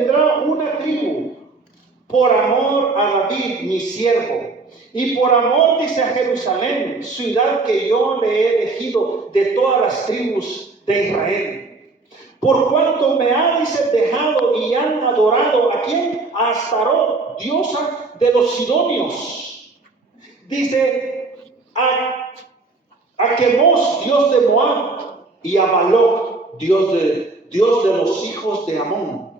tendrá una tribu por amor a David, mi siervo, y por amor, dice, a Jerusalén, ciudad que yo le he elegido de todas las tribus de Israel. Por cuanto me ha, dice, dejado y han adorado, ¿a quién? A Astarot, diosa de los sidonios. Dice, a Quemos, dios de Moab, y a Baloc, Dios de los hijos de Amón.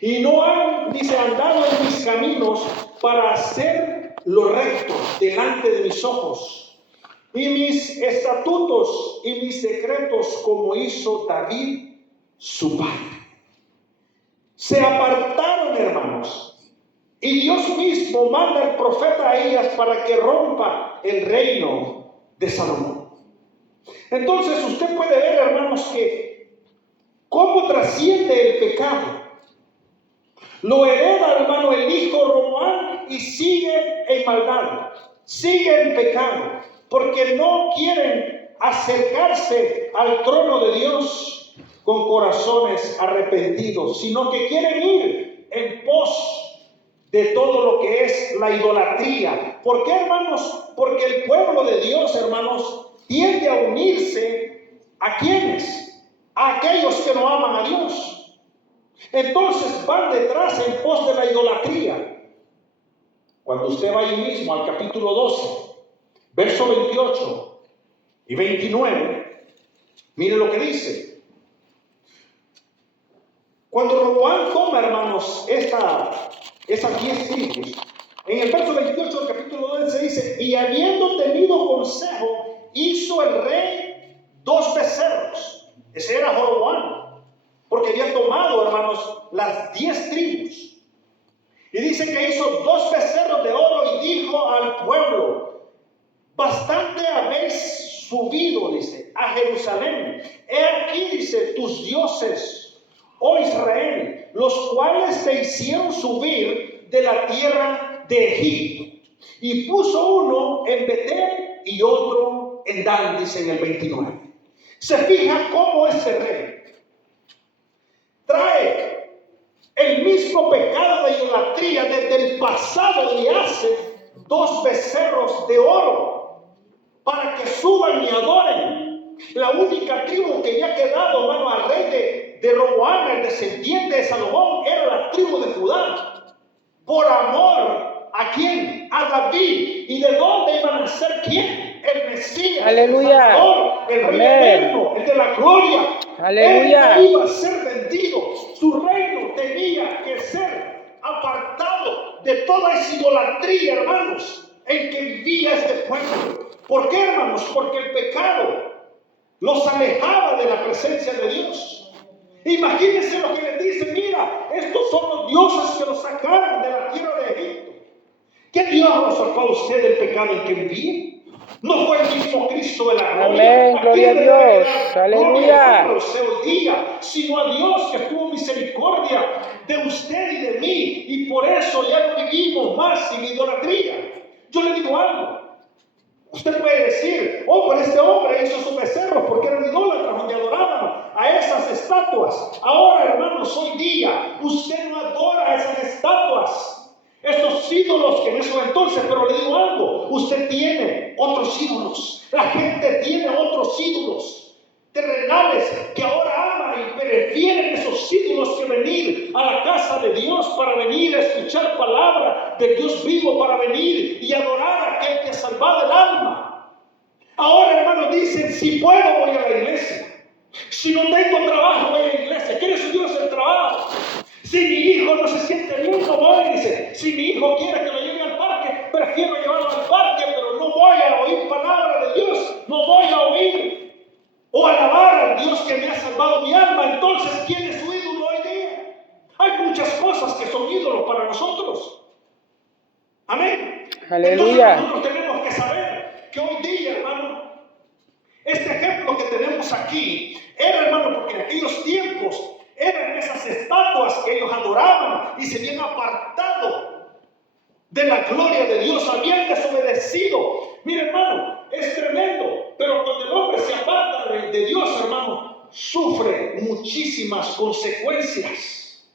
Y no han, dice, andado en mis caminos para hacer lo recto delante de mis ojos, y mis estatutos y mis decretos como hizo David su padre. Se apartaron, hermanos, y Dios mismo manda al profeta a ellas para que rompa el reino de Salomón. Entonces usted puede ver, hermanos, que cómo trasciende el pecado. Lo hereda, hermano, el hijo Roboam y sigue en maldad, sigue en pecado, porque no quieren acercarse al trono de Dios con corazones arrepentidos, sino que quieren ir en pos de todo lo que es la idolatría. ¿Por qué, hermanos? Porque el pueblo de Dios, hermanos, tiende a unirse ¿a quiénes? A aquellos que no aman a Dios. Entonces van detrás en pos de la idolatría. Cuando usted va ahí mismo al capítulo 12, verso 28 y 29, mire lo que dice. Cuando Roboam toma, hermanos, esas 10 tribus, en el verso 28 del capítulo 12 dice, y habiendo tenido consejo, hizo el rey 2 becerros. Ese era Roboam, porque había tomado, hermanos, las 10 tribus. Y dice que hizo 2 becerros de oro y dijo al pueblo, bastante habéis subido, dice, a Jerusalén. He aquí, dice, tus dioses, oh Israel, los cuales te hicieron subir de la tierra de Egipto. Y puso uno en Betel y otro en Dan, dice en el 29. Se fija cómo ese rey trae el mismo pecado de idolatría desde el pasado y hace 2 becerros de oro para que suban y adoren. La única tribu que había quedado, hermano, al rey de Roboam, el descendiente de Salomón, era la tribu de Judá. Por amor, ¿a quién? A David. ¿Y de dónde iban a ser quién? El Mesías, Aleluya. el Salvador, el Rey eterno, el de la gloria. Aleluya. Él no iba a ser vendido. Su reino tenía que ser apartado de toda esa idolatría, hermanos, en que vivía este pueblo. ¿Por qué, hermanos? Porque el pecado los alejaba de la presencia de Dios. Imagínense lo que les dice, mira, estos son los dioses que los sacaron de la tierra de Egipto. ¿Qué Dios los sacó a usted del pecado en que vivía? No fue el mismo Cristo de la gloria. Amén, gloria a Dios, aleluya. Hoy día, sino a Dios que tuvo misericordia de usted y de mí, y por eso ya no vivimos más sin idolatría. Yo le digo algo. Usted puede decir, oh, pero este hombre hizo sus becerros porque eran idólatras, donde adoraban a esas estatuas. Ahora, hermanos, hoy día, usted no adora a esas estatuas, esos ídolos que en eso entonces, pero le digo algo, usted tiene otros ídolos. La gente tiene otros ídolos terrenales que ahora ama y prefieren esos ídolos que venir a la casa de Dios, para venir a escuchar palabra del Dios vivo, para venir y adorar a aquel que ha salvado el alma. Ahora, hermanos, dicen, si puedo voy a la iglesia, si no tengo trabajo voy a la iglesia. ¿Quiere su Dios el trabajo? Si mi hijo no se siente bien, no voy, dice. Si mi hijo quiere que lo lleve al parque, prefiero llevarlo al parque, pero no voy a oír palabra de Dios, no voy a oír o alabar al Dios que me ha salvado mi alma. Entonces, ¿quién es su ídolo hoy día? Hay muchas cosas que son ídolos para nosotros. Amén. Aleluya. Entonces nosotros tenemos que saber que hoy día, hermano, este ejemplo que tenemos aquí era, hermano, porque en aquellos tiempos eran esas estatuas que ellos adoraban y se habían apartado de la gloria de Dios, habían desobedecido. Mire, hermano, es tremendo, pero cuando el hombre se aparta de Dios, hermano, sufre muchísimas consecuencias.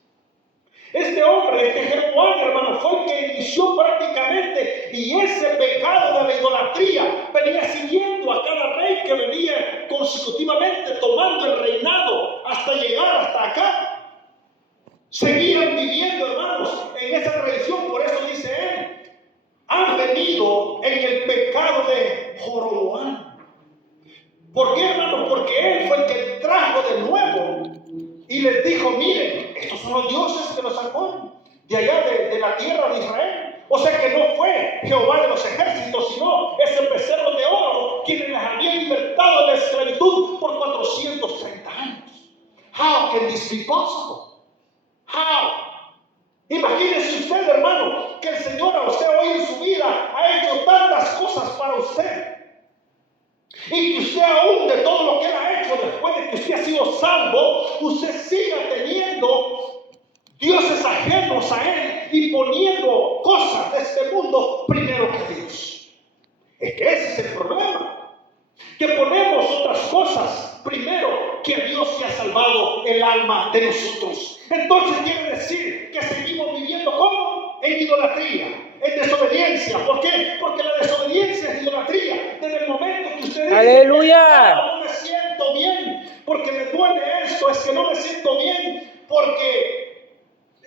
traición prácticamente, y ese pecado de la idolatría venía siguiendo a cada rey que venía consecutivamente tomando el reinado hasta llegar hasta acá. Seguían viviendo, hermanos, en esa tradición. Por eso dice él, han venido en el pecado de Jeroboam. ¿Por qué, hermano? Porque él fue el que trajo de nuevo y les dijo, miren, estos son los dioses que los sacó de allá de la tierra de Israel. O sea que no fue Jehová de los ejércitos, sino ese becerro de oro quien les había libertado de la esclavitud por 430 años. How can this be possible? How? Imagínese usted, hermano, que el Señor a usted hoy en su vida ha hecho tantas cosas para usted. Y que usted aún de todo lo que él ha hecho después de que usted ha sido salvo, usted siga teniendo dioses ajenos a él y poniendo cosas de este mundo primero que Dios. Es que ese es el problema, que ponemos otras cosas primero que Dios que ha salvado el alma de nosotros. Entonces quiere decir que seguimos viviendo ¿cómo? En idolatría, en desobediencia. ¿Por qué? Porque la desobediencia es idolatría. Desde el momento que usted dice, ¡Aleluya! no me siento bien porque me duele esto, es que no me siento bien porque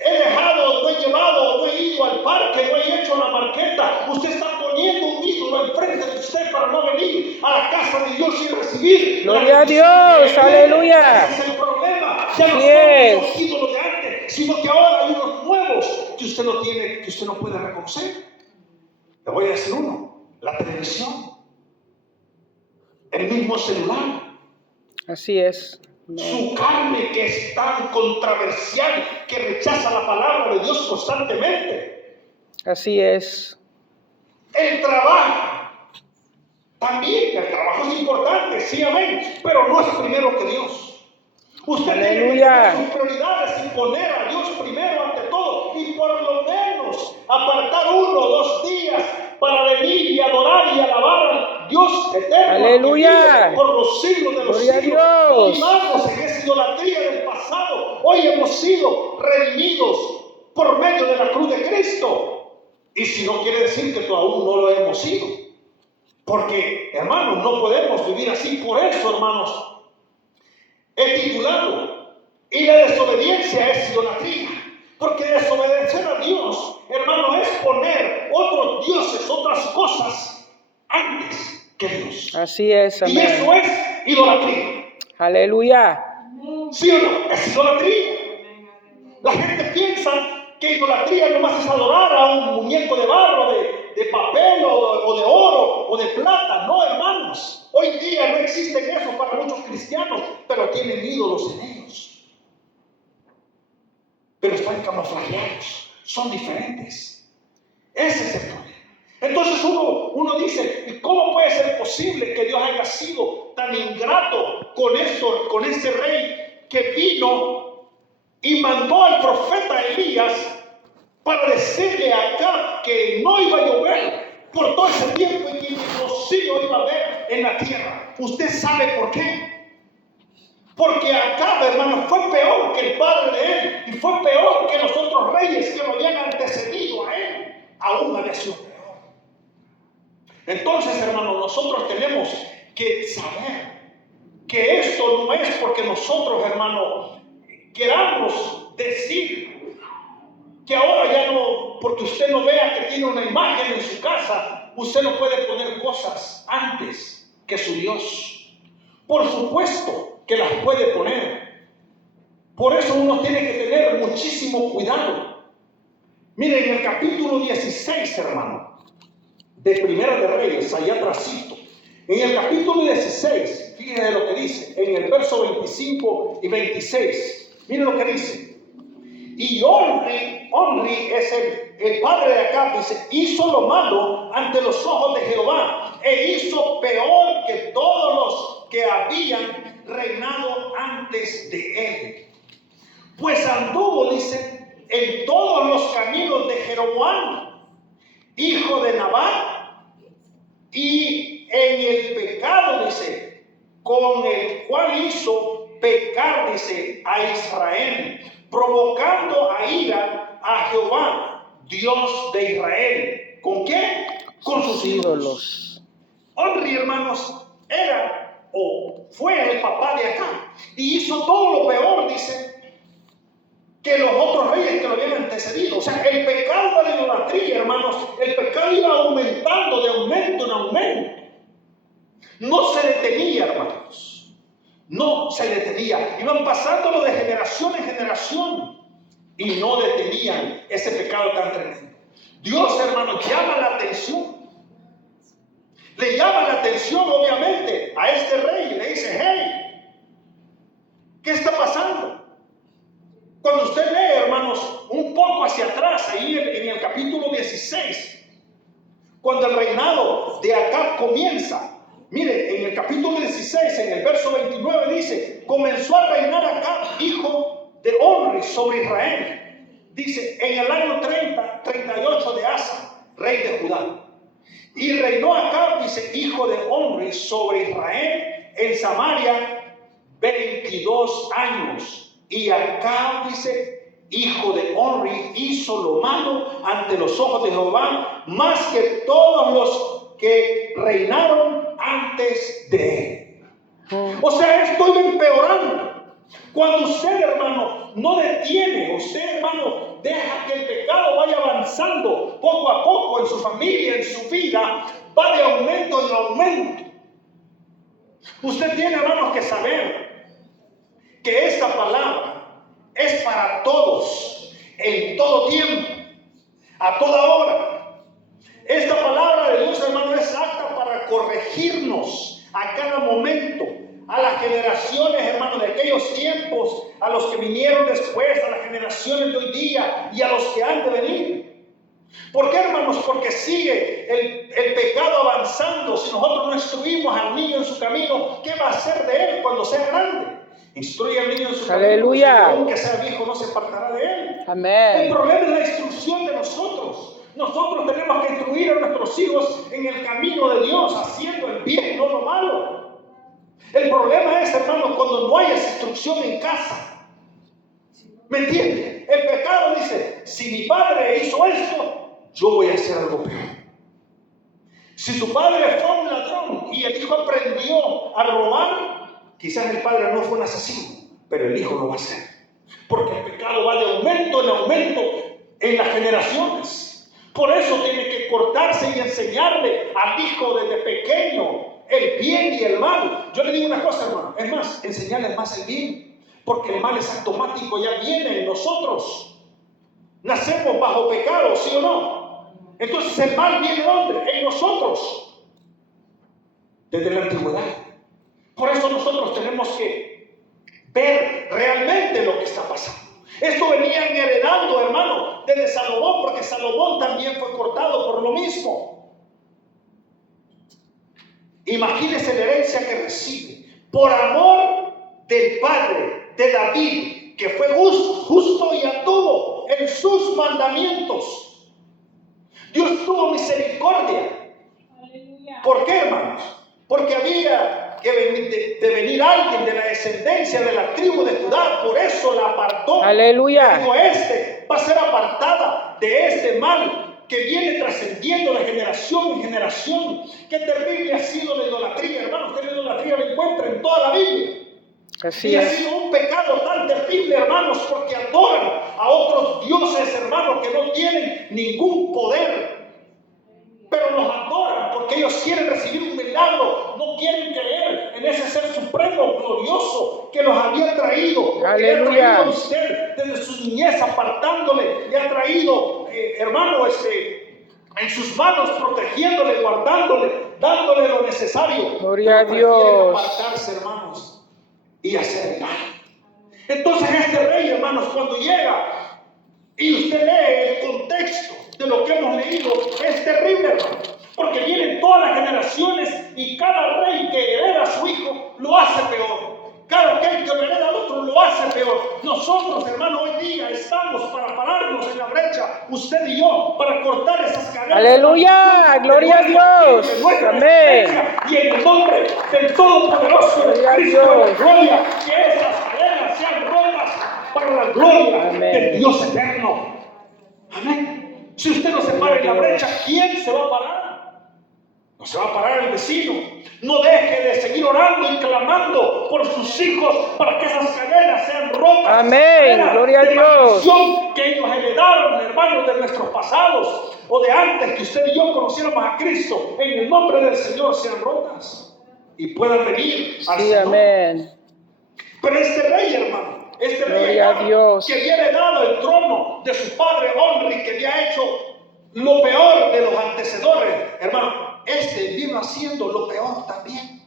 he dejado, no he llevado, no he ido al parque, no he hecho la marqueta. Usted está poniendo un ídolo enfrente de usted para no venir a la casa de Dios y recibir. ¡Gloria a Dios! ¡Aleluya! Ese es el problema. Ya no Así son es. los ídolos de antes, sino que ahora hay unos nuevos que usted no tiene, que usted no puede reconocer. Le voy a decir uno: la televisión, el mismo celular. Así es. Su carne, que es tan controversial, que rechaza la palabra de Dios constantemente. Así es. El trabajo, también el trabajo es importante, sí, amén, pero no es primero que Dios. Usted Aleluya. tiene que tener sus prioridades y poner a Dios primero ante todo, y por lo menos apartar 1 o 2 días para venir y adorar y alabar al Dios eterno. Aleluya. Que vive por los siglos de los Gloria a siglos. Dios. No vivamos en esa idolatría del pasado. Hoy hemos sido redimidos por medio de la cruz de Cristo. Y si no quiere decir que aún no lo hemos sido. Porque, hermanos, no podemos vivir así. Por eso, hermanos, he titulado, y la desobediencia es idolatría. Porque desobedecer a Dios, hermano, es poner otros dioses, otras cosas antes que Dios. Así es, Y amén. eso es idolatría. Aleluya. ¿Sí o no? Es idolatría. La gente piensa que idolatría nomás es adorar a un muñeco de barro, de papel o de oro o de plata. No, hermanos. Hoy día no existen eso para muchos cristianos, pero tienen ídolos en ellos. Pero están camuflajeados, son diferentes. Ese es el problema. Entonces uno dice, ¿y cómo puede ser posible que Dios haya sido tan ingrato con este rey que vino y mandó al profeta Elías para decirle a Acab que no iba a llover por todo ese tiempo y que el rocío iba a haber en la tierra? ¿Usted sabe por qué? Porque Acab, hermano, fue peor que el padre de él, y fue peor que los otros reyes que lo habían antecedido a él. Aún había sido peor. Entonces, hermano, nosotros tenemos que saber que esto no es porque nosotros, hermano, queramos decir que ahora ya no, porque usted no vea que tiene una imagen en su casa, usted no puede poner cosas antes que su Dios. Por supuesto que las puede poner. Por eso uno tiene que tener muchísimo cuidado. Miren, en el capítulo 16, hermano, de Primera de Reyes, allá atrásito, en el capítulo 16, fíjense lo que dice, en el verso 25 y 26, miren lo que dice. Y Omri es el padre de Acab, dice, hizo lo malo ante los ojos de Jehová, e hizo peor que todos los que habían reinado antes de él. Pues anduvo, dice, en todos los caminos de Jeroboam, hijo de Nabat, y en el pecado, dice, con el cual hizo pecar, dice, a Israel, provocando a ira a Jehová, Dios de Israel. ¿Con qué? Con sus ídolos. Omri, hermanos, era o fue el papá de Acab y hizo todo lo peor, dice, que los otros reyes que lo habían antecedido. O sea, el pecado de la idolatría, hermanos, el pecado iba aumentando de aumento en aumento. No se detenía, hermanos. No se detenía. Iban pasándolo de generación en generación y no detenían ese pecado tan tremendo. Dios, hermanos, llama la atención. Le llama la atención, obviamente, a este rey y le dice: hey, ¿qué está pasando? Cuando usted lee, hermanos, un poco hacia atrás, ahí en el capítulo 16, cuando el reinado de Acab comienza, mire, en el capítulo 16, en el verso 29 dice: comenzó a reinar Acab, hijo de Omri, sobre Israel. Dice, en el año 38 de Asa, rey de Judá. Y reinó Acab, dice, hijo de Omri, sobre Israel en Samaria 22 años. Y Acab, dice, hijo de Omri, hizo lo malo ante los ojos de Jehová, más que todos los que reinaron antes de él. O sea, esto iba empeorando. Cuando usted, hermano, no detiene, usted, hermano, deja que el pecado vaya avanzando poco a poco en su familia, en su vida, va de aumento en aumento. Usted tiene, hermanos, que saber que esta palabra es para todos, en todo tiempo, a toda hora. Esta palabra de Dios, hermano, es apta para corregirnos a cada momento, a las generaciones, hermanos, de aquellos tiempos, a los que vinieron después, a las generaciones de hoy día y a los que han de venir. ¿Por qué, hermanos? Porque sigue el pecado avanzando. Si nosotros no instruimos al niño en su camino, ¿qué va a hacer de él cuando sea grande? Instruye al niño en su Aleluya. camino, aunque sea viejo no se apartará de él. Amén. El problema es la instrucción de nosotros. Nosotros tenemos que instruir a nuestros hijos en el camino de Dios, haciendo el bien y no lo malo. El problema es, hermano, cuando no hay esa instrucción en casa. ¿Me entiende? El pecado dice: si mi padre hizo esto, yo voy a hacer algo peor. Si su padre fue un ladrón y el hijo aprendió a robar, quizás el padre no fue un asesino, pero el hijo lo va a hacer. Porque el pecado va de aumento en aumento en las generaciones. Por eso tiene que cortarse y enseñarle al hijo desde pequeño el bien y el mal. Yo le digo una cosa, hermano, es más, enseñarles más el bien, porque el mal es automático, ya viene en nosotros. Nacemos bajo pecado, ¿sí o no? Entonces el mal viene ¿de dónde? En nosotros, desde la antigüedad. Por eso nosotros tenemos que ver realmente lo que está pasando. Esto venían heredando, hermano, desde Salomón, porque Salomón también fue cortado por lo mismo. Imagínese la herencia que recibe por amor del padre de David, que fue justo y anduvo en sus mandamientos. Dios tuvo misericordia. ¿Por qué, hermanos? Porque había que venir alguien de la descendencia de la tribu de Judá, por eso la apartó. Aleluya. Dijo: este va a ser apartada de este mal que viene trascendiendo de generación en generación. Qué terrible ha sido la idolatría, hermanos. Usted la idolatría la encuentra en toda la Biblia. Así Y ha es. sido un pecado tan terrible, hermanos, porque adoran a otros dioses, hermanos, que no tienen ningún poder. Pero los adoran porque ellos quieren recibir un milagro, no quieren creer en ese ser supremo, glorioso, que los había traído. Que le ha traído a usted desde su niñez, apartándole, le ha traído, hermano, en sus manos, protegiéndole, guardándole, dándole lo necesario. Gloria a Prefieren Dios. apartarse, hermanos, y hacer el mal. Entonces este rey, hermanos, cuando llega y usted lee el contexto de lo que hemos leído, es terrible, hermano, porque vienen todas las generaciones y cada rey que hereda a su hijo lo hace peor. Cada aquel que hereda al otro lo hace peor. Nosotros, hermano, hoy día estamos para pararnos en la brecha, usted y yo, para cortar esas cadenas. Aleluya, gloria a Dios. Amén. Y en el nombre del Todopoderoso de Gloria a Cristo de la Dios. gloria, que esas cadenas sean rotas para la gloria Amén. del Dios eterno. Amén. Si usted no se para en la brecha, ¿quién se va a parar? No se va a parar el vecino. No deje de seguir orando y clamando por sus hijos para que esas cadenas sean rotas. Amén. Gloria a Dios. Que ellos heredaron, hermanos, de nuestros pasados o de antes que usted y yo conociéramos a Cristo, en el nombre del Señor sean rotas y puedan venir al Sí, Señor. amén. Pero este rey, hermano, este rey Gloria a Dios. que había heredado el trono de su padre Omri, que había hecho lo peor de los antecesores, hermano, este vino haciendo lo peor también.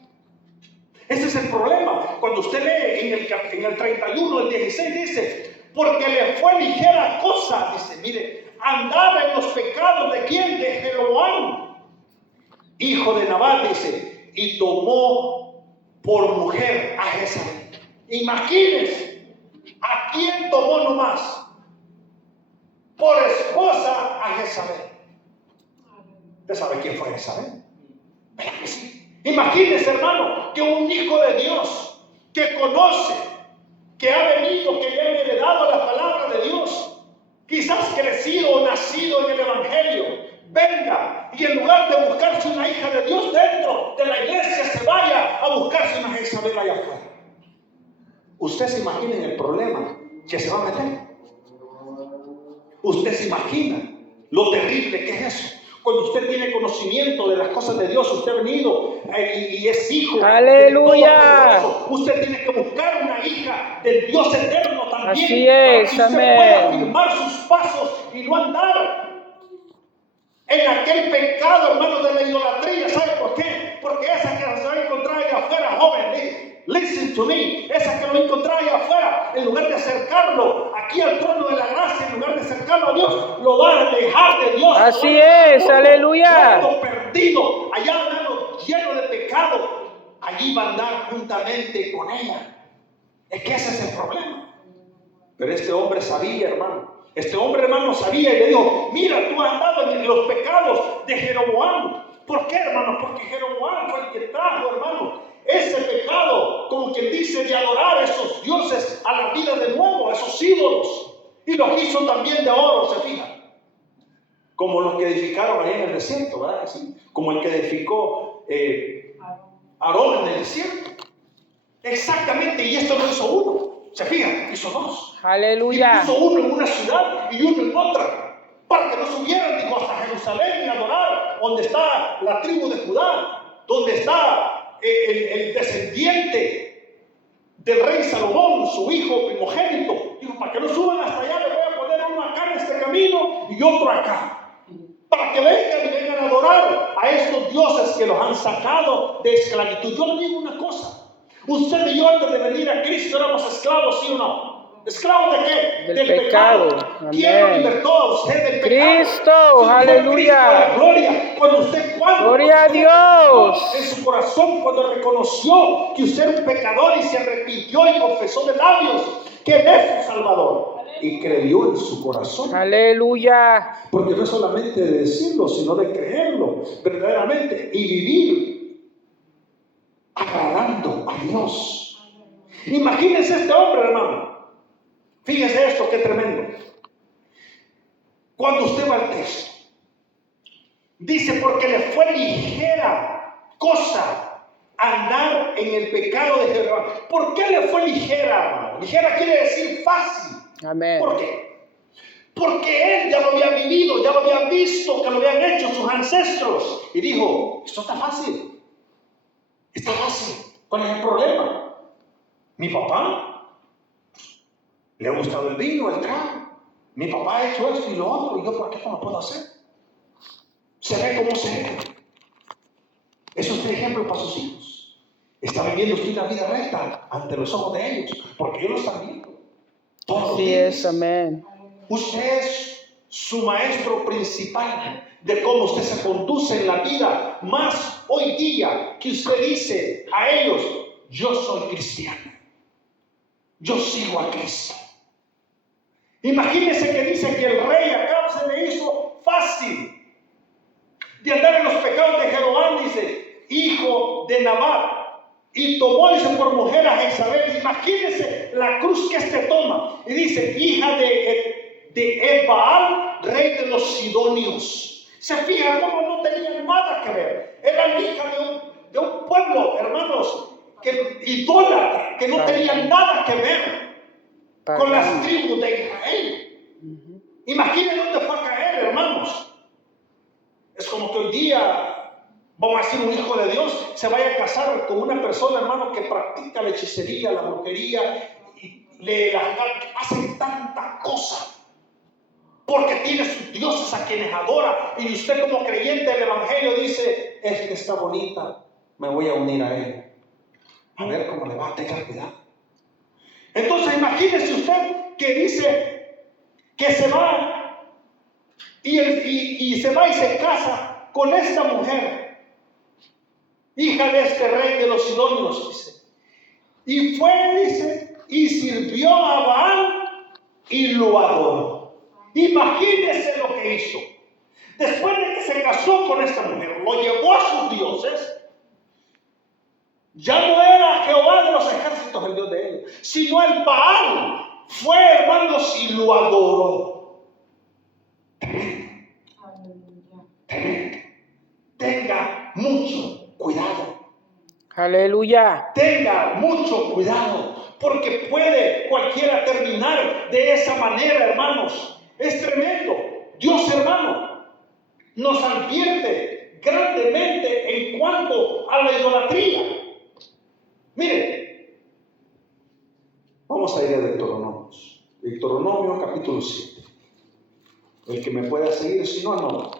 Ese es el problema. Cuando usted lee en el 31, el 16 dice, porque le fue ligera cosa, dice, mire, andaba en los pecados de quién, de Jeroboam, hijo de Nabat, dice, y tomó por mujer a Jezabel. Imagínense, ¿a quién tomó nomás? Por esposa a Jezabel. ¿Usted sabe quién fue Jezabel? ¿Verdad que sí? Imagínense, hermano, que un hijo de Dios que conoce, que ha venido, que le ha heredado la palabra de Dios, quizás crecido o nacido en el Evangelio, venga y en lugar de buscarse una hija de Dios dentro de la iglesia, se vaya a buscarse una Jezabel allá afuera. ¿Usted se imagina el problema que se va a meter? ¿Usted se imagina lo terrible que es eso? Cuando usted tiene conocimiento de las cosas de Dios, usted ha venido y es hijo. ¡Aleluya! Usted tiene que buscar una hija del Dios eterno también. Así es, para que usted amén. pueda firmar sus pasos y no andar en aquel pecado, hermano, de la idolatría. ¿Sabe por qué? Porque esa que se va a encontrar allá afuera, joven, listen to me, esa que lo va a encontrar allá afuera, en lugar de acercarlo aquí al trono de la gracia, en lugar de acercarlo a Dios, lo va a alejar de Dios. Así es, aleluya. Perdido, allá, hermano, lleno de pecado, allí va a andar juntamente con ella. Es que ese es el problema. Pero este hombre sabía, hermano. Este hombre, hermano, sabía y le dijo, mira, tú has andado en los pecados de Jeroboam. ¿Por qué, hermano? Porque Jeroboam fue el que trajo, hermano, ese pecado, como quien dice, de adorar a esos dioses a la vida de nuevo, a esos ídolos. Y los hizo también de oro, ¿se fijan? Como los que edificaron ahí en el desierto, ¿verdad? ¿Sí? Como el que edificó Aarón en el desierto. Exactamente, y esto no hizo uno. ¿Se fijan? Hizo dos. Aleluya. Hizo uno en una ciudad y uno en otra. Para que no subieran, dijo, hasta Jerusalén y adorar, donde está la tribu de Judá, donde está el descendiente del rey Salomón, su hijo primogénito. Dijo, para que no suban hasta allá, le voy a poner uno acá en este camino y otro acá. Para que vengan a adorar a estos dioses que los han sacado de esclavitud. Yo le digo una cosa. Usted y yo antes de venir a Cristo éramos esclavos, ¿sí o no? ¿Esclavos de qué? Del pecado. ¿Quién lo Amén. libertó a usted del pecado? Cristo, aleluya. Cristo, la gloria. Gloria a Dios. En su corazón, cuando reconoció que usted era un pecador y se arrepintió y confesó de labios que Él es su Salvador. Y creyó en su corazón. Aleluya. Porque no es solamente de decirlo, sino de creerlo verdaderamente y vivir agradando a Dios. Imagínense este hombre, hermano. Fíjese esto, qué tremendo. Cuando usted va al texto, dice, porque le fue ligera cosa andar en el pecado de Jehová. ¿Por qué le fue ligera, hermano? Ligera quiere decir fácil. Amén. ¿Por qué? Porque él ya lo había vivido, ya lo había visto, que lo habían hecho sus ancestros. Y dijo, esto está fácil. Está fácil. ¿Cuál es el problema? Mi papá le ha gustado el vino, el trago. Mi papá ha hecho esto y lo otro. ¿Y yo por qué no lo puedo hacer? Se ve como se ve. Es usted ejemplo para sus hijos. Está viviendo usted una vida recta ante los ojos de ellos. Porque ellos lo están viendo. Todos los Así días. es, amén. Usted es su maestro principal de cómo usted se conduce en la vida, más hoy día que usted dice a ellos, yo soy cristiano, yo sigo a Cristo. Imagínense que dice que el rey Acab se le hizo fácil de andar en los pecados de Jeroboam, dice, hijo de Nabat, y tomó, dice, por mujer a Jezabel. Imagínense la cruz que este toma, y dice, hija de de Baal, rey de los sidonios. Se fijan cómo no tenía nada que ver. Era hija de un pueblo, hermanos, que idólatra, que no tenía nada que ver con las tribus de Israel. Imaginen dónde fue a caer, hermanos. Es como que hoy día, vamos a decir, un hijo de Dios se vaya a casar con una persona, hermano, que practica la hechicería, la brujería, y hacen tanta cosa. Porque tiene sus dioses a quienes adora. Y usted como creyente del Evangelio dice, es que está bonita, me voy a unir a ella. A ver cómo le va, a tener cuidado. Entonces imagínese usted que dice que se va y se va y se casa con esta mujer, hija de este rey de los sidonios, dice. Y fue, dice, y sirvió a Baal y lo adoró. Imagínese lo que hizo. Después de que se casó con esta mujer, lo llevó a sus dioses. Ya no era Jehová de los ejércitos el Dios de ellos, sino el Baal. Fue, hermanos, y lo adoró. Tenga mucho cuidado. Aleluya. Tenga mucho cuidado, porque puede cualquiera terminar de esa manera, hermanos. Es tremendo. Dios, hermano, nos advierte grandemente en cuanto a la idolatría. Mire, vamos a ir a Deuteronomio capítulo 7. El que me pueda seguir, si no,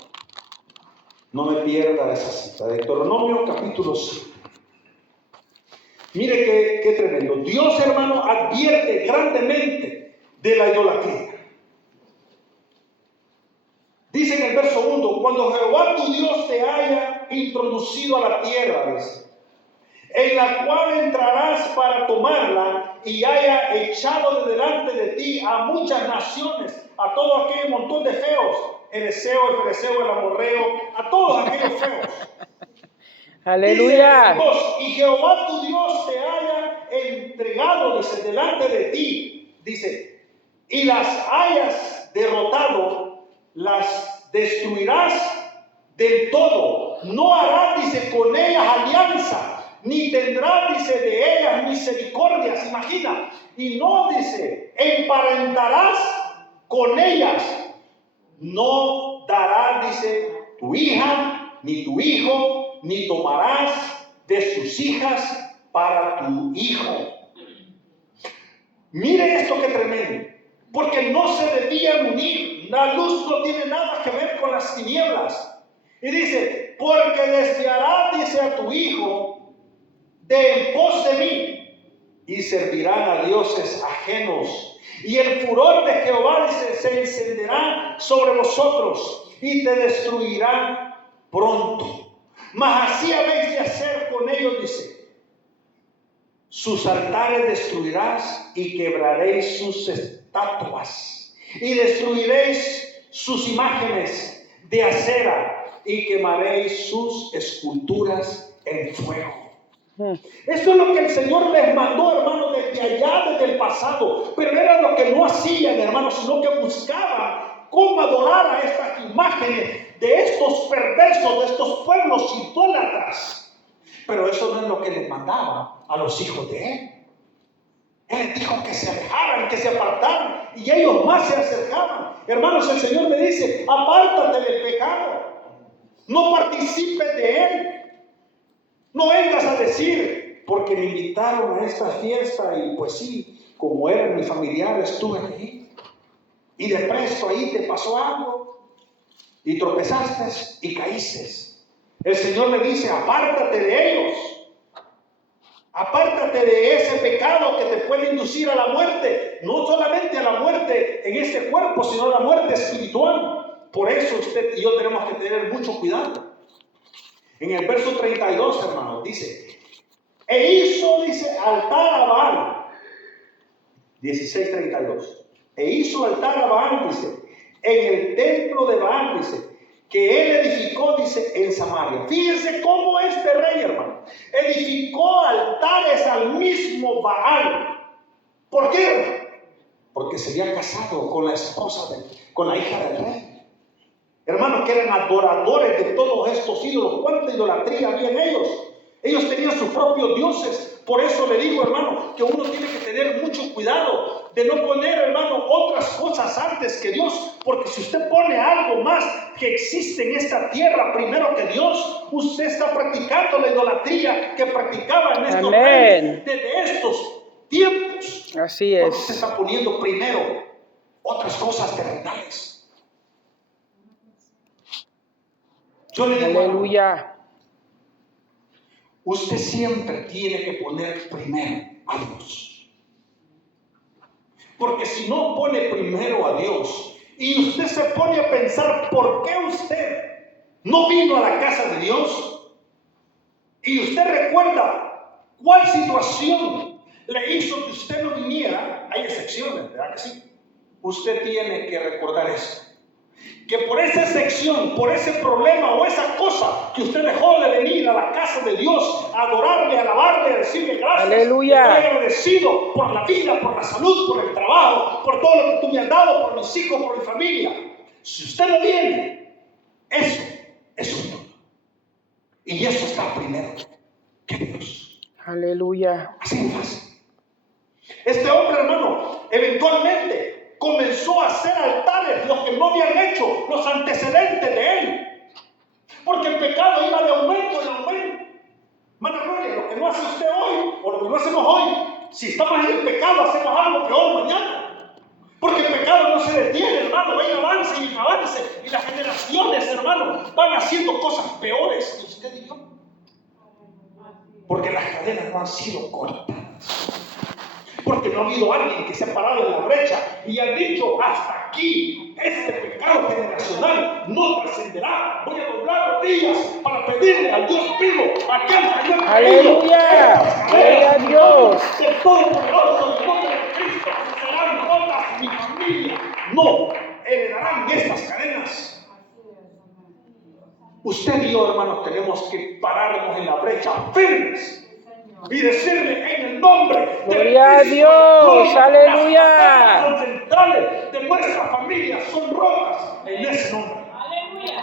no me pierda esa cita. Deuteronomio capítulo 7. Mire qué tremendo. Dios, hermano, advierte grandemente de la idolatría. Dice en el verso 1, cuando Jehová tu Dios te haya introducido a la tierra, dice, en la cual entrarás para tomarla, y haya echado de delante de ti a muchas naciones, a todo aquel montón de feos, el Eseo, el Fereceo, el Amorreo, a todos aquellos feos. Aleluya. Dice, y Jehová tu Dios te haya entregado, dice, delante de ti, dice, y las hayas derrotado, las destruirás del todo. No harás, dice, con ellas alianza, ni tendrás, dice, de ellas misericordias. Imagina. Y no, dice, emparentarás con ellas. No darás, dice, tu hija, ni tu hijo, ni tomarás de sus hijas para tu hijo. Mire esto que tremendo. Porque no se debían unir. La luz no tiene nada que ver con las tinieblas. Y dice, porque desviarás, dice, a tu hijo de en pos de mí, y servirán a dioses ajenos. Y el furor de Jehová, dice, se encenderá sobre vosotros y te destruirán pronto. Mas así habéis de hacer con ellos, dice, sus altares destruirás y quebraréis sus estatuas, y destruiréis sus imágenes de acera y quemaréis sus esculturas en fuego. Esto es lo que el Señor les mandó, hermanos, desde allá, desde el pasado. Pero era lo que no hacían, hermanos, sino que buscaban cómo adorar a estas imágenes de estos perversos, de estos pueblos idólatras. Pero eso no es lo que les mandaba a los hijos de Él. Él les dijo que se alejaran, que se apartaran, y ellos más se acercaban. Hermanos, el Señor me dice, apártate del pecado, no participes de él. No vengas a decir, porque me invitaron a esta fiesta y pues sí, como eran mis familiares, estuve ahí. Y de presto ahí te pasó algo y tropezaste y caíste. El Señor me dice, apártate de ellos. Apártate de ese pecado que te puede inducir a la muerte. No solamente a la muerte en este cuerpo, sino a la muerte espiritual. Por eso usted y yo tenemos que tener mucho cuidado. En el verso 32, hermanos, dice, e hizo, dice, altar a Baal. 16:32. E hizo altar a Baal, dice, en el templo de Baal, dice, que él edificó, dice, en Samaria. Fíjense cómo este rey, hermano, edificó altares al mismo Baal. ¿Por qué? porque se había casado con la esposa, con la hija del rey. Hermanos, que eran adoradores de todos estos ídolos. ¿Cuánta idolatría había en ellos? Ellos tenían sus propios dioses. Por eso le digo, hermano, que uno tiene que tener mucho cuidado de no poner, hermano, otras cosas antes que Dios. Porque si usted pone algo más que existe en esta tierra primero que Dios, usted está practicando la idolatría que practicaban estos reyes desde estos tiempos. Así Porque usted es. está poniendo primero otras cosas terrenales. Yo le digo, Aleluya. usted siempre tiene que poner primero a Dios. Porque si no pone primero a Dios y usted se pone a pensar por qué usted no vino a la casa de Dios y usted recuerda cuál situación le hizo que usted no viniera, hay excepciones, ¿verdad que sí? Usted tiene que recordar eso. Que por esa excepción, por ese problema o esa cosa que usted dejó de venir a la casa de Dios, a adorarle, a alabarle, a decirle gracias. Aleluya. Estoy agradecido por la vida, por la salud, por el trabajo, por todo lo que tú me has dado, por mis hijos, por mi familia. Si usted no viene, eso es un no. Y eso está primero que Dios. Aleluya. Así de fácil. Este hombre, hermano, eventualmente comenzó a hacer altares, los que no habían hecho los antecedentes de él. Porque el pecado iba de aumento en aumento. Hermano Gloria, lo que no hace usted hoy, o lo que no hacemos hoy, si estamos en el pecado, hacemos algo peor mañana. Porque el pecado no se detiene, hermano, va en avance y en avance. Y las generaciones, hermano, van haciendo cosas peores que usted y yo. Porque las cadenas no han sido cortadas. Porque no ha habido alguien que se ha parado en la brecha y ha dicho, hasta aquí, este pecado generacional no trascenderá. Voy a doblar rodillas para pedirle al Dios vivo, aquel que yo he Aleluya. Gloria a Dios. El Todopoderoso, el nombre de Cristo, serán rotas mi familia. No heredarán estas cadenas. Usted y yo, hermanos, tenemos que pararnos en la brecha firmes y decirle en el nombre de Gloria a Dios. Aleluya. Las centrales de nuestra familia son rotas en ese nombre.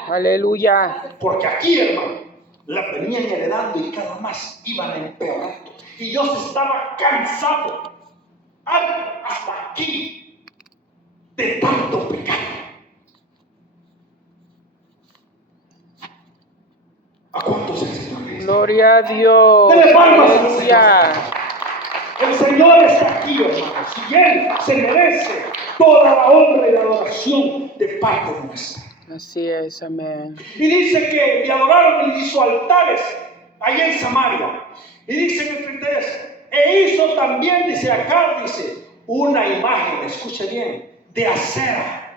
Aleluya. Porque aquí, hermano, las venían heredando y cada más iban empeorando. Y Dios estaba cansado hasta aquí de tanto pecado. ¿A cuántos el Señor le dice? Gloria a Dios. Dele palmas al Aleluya. El Señor está aquí, hermanos, y Él se merece toda la honra y la adoración de parte nuestra. Así es, amén. Y dice que le adoraron y hizo altares allá en Samaria. Y dice en el 33, e hizo también, dice acá, dice, una imagen, escuche bien, de acera.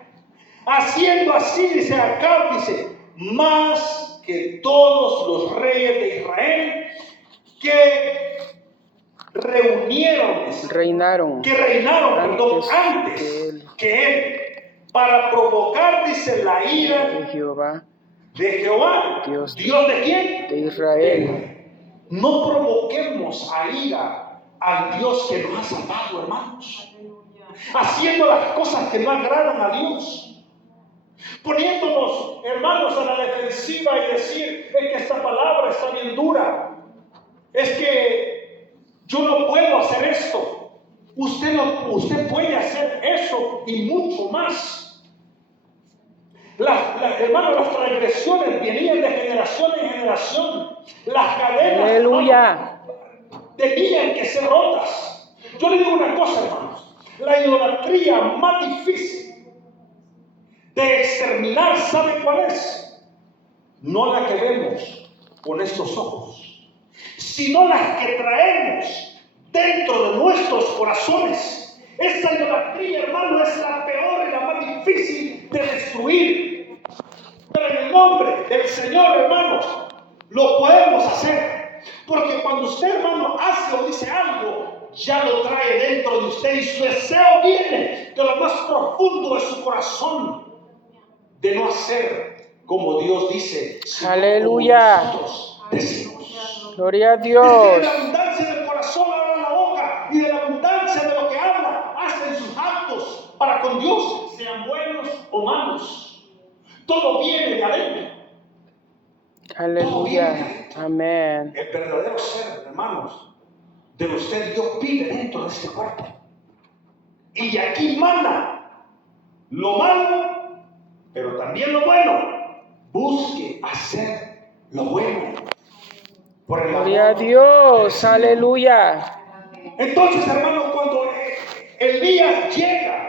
Haciendo así, dice acá, dice, más que todos los reyes de Israel que reinaron antes que él, para provocar, dice, la ira De Jehová. ¿Dios de quién? De Israel. No provoquemos a ira al Dios que nos ha salvado, hermanos. Haciendo las cosas que no agradan a Dios. Poniéndonos, hermanos, a la defensiva y decir, es que esta palabra está bien dura. Es que yo no puedo hacer esto. Usted puede hacer eso y mucho más. Hermanos, las transgresiones venían de generación en generación. Las cadenas, Aleluya. tenían que ser rotas. Yo le digo una cosa, hermanos. La idolatría más difícil de exterminar, ¿sabe cuál es? No la que vemos con estos ojos, sino las que traemos dentro de nuestros corazones. Esta idolatría, hermano, es la peor y la más difícil de destruir. Pero en el nombre del Señor, hermanos, lo podemos hacer. Porque cuando usted, hermano, hace o dice algo, ya lo trae dentro de usted y su deseo viene de lo más profundo de su corazón de no hacer como Dios dice, sino Aleluya. como nosotros decimos. Gloria a Es que Dios. de la abundancia del corazón habla la boca y de la abundancia de lo que habla hacen sus actos. con Dios, sean buenos o malos. Todo viene de adentro. Aleluya. Amén. El verdadero ser, hermanos, de usted Dios vive dentro de este cuerpo. Y de aquí mana lo malo, pero también lo bueno. Busque hacer lo bueno. Por el Gloria a amor Dios. del Señor. Aleluya. Entonces, hermanos, cuando Elías llega,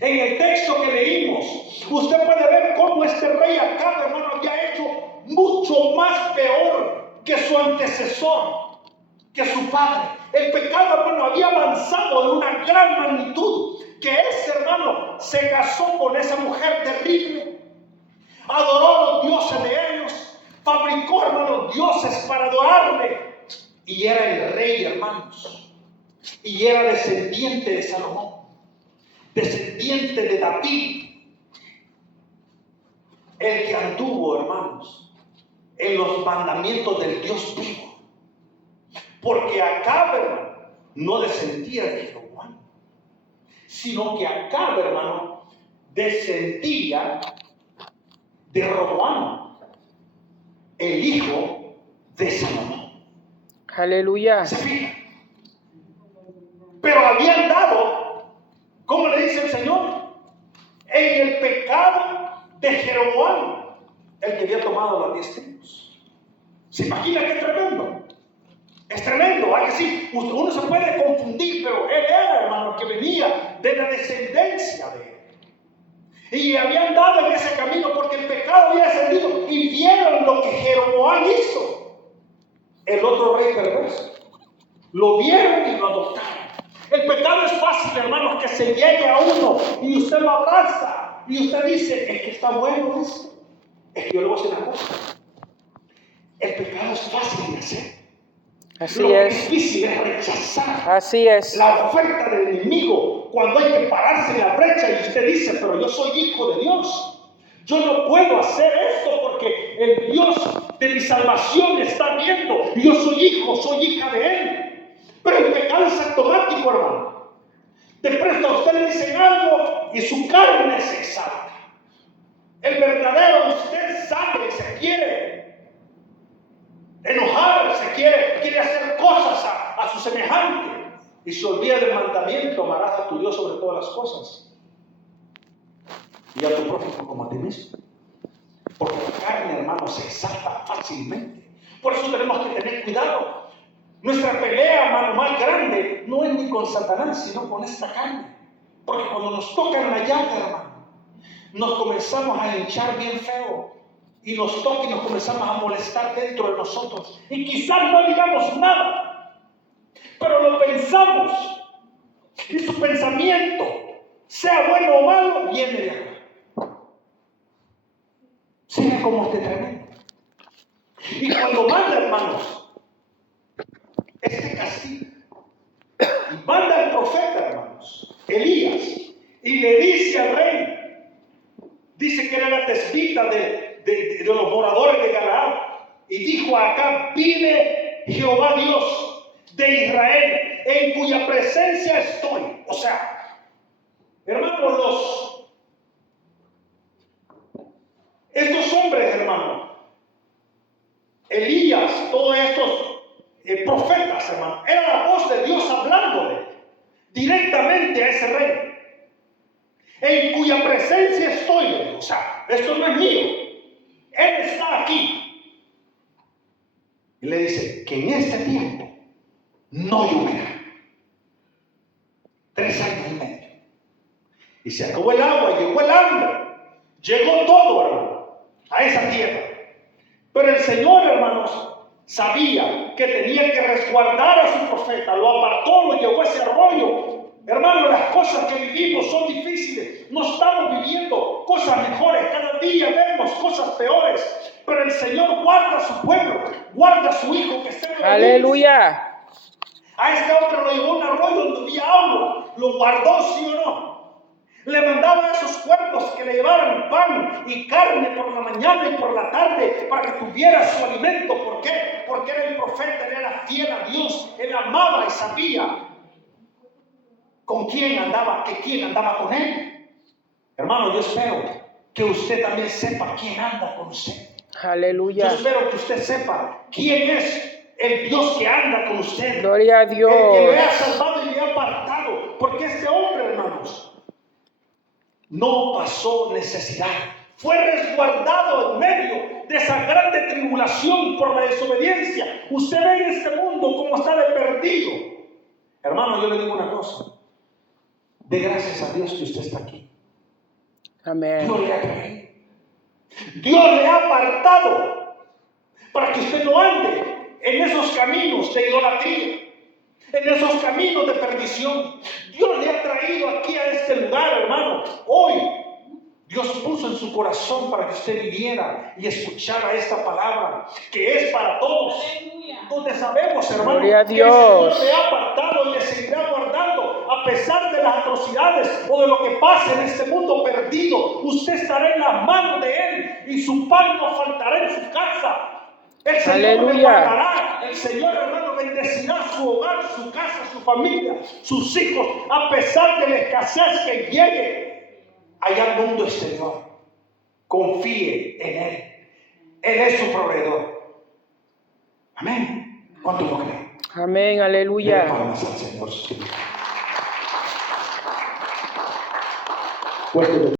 en el texto que leímos, usted puede ver cómo este rey Acab, hermano, había hecho mucho más peor que su antecesor, que su padre. El pecado, hermano, había avanzado en una gran magnitud, que este hermano se casó con esa mujer terrible, adoró a los dioses de ellos, fabricó, hermanos, dioses para adorarle, y era el rey, hermanos, y era descendiente de Salomón, descendiente de David, el que anduvo, hermanos, en los mandamientos del Dios vivo. Porque Acab, hermano, no descendía de Jeroboam, sino que Acab, hermano, descendía de Roboam, el hijo de Salomón. Aleluya. ¿Se fija? Pero habían dado, ¿cómo le dice el Señor? En el pecado de Jeroboam, el que había tomado las 10 tribus. ¿Se imagina qué tremendo? Es tremendo, ¿verdad que sí? Uno se puede confundir, pero él era, hermano, que venía de la descendencia de él. Y habían dado en ese camino porque el pecado había descendido y vieron lo que Jeroboam hizo. El otro rey perverso. Lo vieron y lo adoptaron. El pecado es fácil, hermanos, que se llegue a uno y usted lo abraza y usted dice, es que está bueno esto. Es que yo le voy a decir una cosa. El pecado es fácil de hacer. Así Lo que es. es difícil es rechazar Así es. la oferta del enemigo cuando hay que pararse en la brecha y usted dice, pero yo soy hijo de Dios. Yo no puedo hacer esto porque el Dios de mi salvación está viendo. Yo soy hijo, soy hija de Él. Pero el pecado es automático, hermano. De pronto a usted le dicen algo y su carne se exalta. El verdadero usted sabe, se quiere enojar, se quiere hacer cosas a su semejante y se olvida del mandamiento: amarás a tu Dios sobre todas las cosas y a tu prójimo como a ti mismo. Porque la carne, hermano, se exalta fácilmente. Por eso tenemos que tener cuidado. Nuestra pelea, hermano, más grande no es ni con Satanás, sino con esta carne. Porque cuando nos toca en la llaga, hermano, nos comenzamos a hinchar bien feo. Y nos toca y nos comenzamos a molestar dentro de nosotros. Y quizás no digamos nada, pero lo pensamos. Y su pensamiento, sea bueno o malo, viene de acá. Sigue como este tremendo. Y cuando manda, hermanos, este castigo, y manda el profeta, hermanos, Elías, y le dice al rey, dice que era la tesbita de los moradores de Galaad, y dijo a Acab: vive Jehová Dios de Israel, en cuya presencia estoy. O sea, hermanos, estos hombres, hermanos, Elías, todos estos profetas, hermanos, era la voz de Dios hablándole directamente a ese rey, en cuya presencia estoy. O sea, esto no es mío, Él está aquí. Y le dice que en este tiempo no lloverá. 3 años y medio. Y se acabó el agua, llegó el hambre, llegó todo, hermano, a esa tierra. Pero el Señor, hermanos, sabía que tenía que resguardar a su profeta. Lo apartó, lo llevó a ese arroyo. Hermano, las cosas que vivimos son difíciles. No estamos viviendo cosas mejores. Cada día vemos cosas peores. Pero el Señor guarda a su pueblo, guarda a su hijo que esté en la Aleluya. A este hombre lo llevó a un arroyo donde había agua. Lo guardó, sí o no. Le mandaba a esos cuerpos que le llevaran pan y carne por la mañana y por la tarde para que tuviera su alimento. ¿Por qué? Porque era el profeta, él era fiel a Dios, él amaba y sabía con quién andaba, que quién andaba con él. Hermano, yo espero que usted también sepa quién anda con usted. Yo Aleluya. espero que usted sepa quién es el Dios que anda con usted. Gloria a El que Dios. le ha salvado y le ha apartado. Porque este hombre, hermanos, no pasó necesidad. Fue resguardado en medio de esa grande tribulación por la desobediencia. Usted ve en este mundo cómo está de perdido. Hermano, yo le digo una cosa. Dé gracias a Dios que usted está aquí. Amén. Dios le ha traído. Dios le ha apartado para que usted no ande en esos caminos de idolatría, en esos caminos de perdición. Dios le ha traído aquí a este lugar, hermano. Hoy Dios puso en su corazón para que usted viviera y escuchara esta palabra que es para todos. Donde sabemos, hermano, Gloria a que el Dios. Señor le ha apartado y le seguirá guardando a pesar de las atrocidades o de lo que pase en este mundo perdido. Usted estará en las manos de Él y su pan no faltará en su casa. El Señor le Aleluya. guardará. El Señor, hermano, bendecirá su hogar, su casa, su familia, sus hijos, a pesar de la escasez que llegue allá al mundo exterior. Confíe en Él. Él es su proveedor. Amén. ¿Cuánto lo creen? Amén. Den Aleluya. palmas al Señor. Fuerte.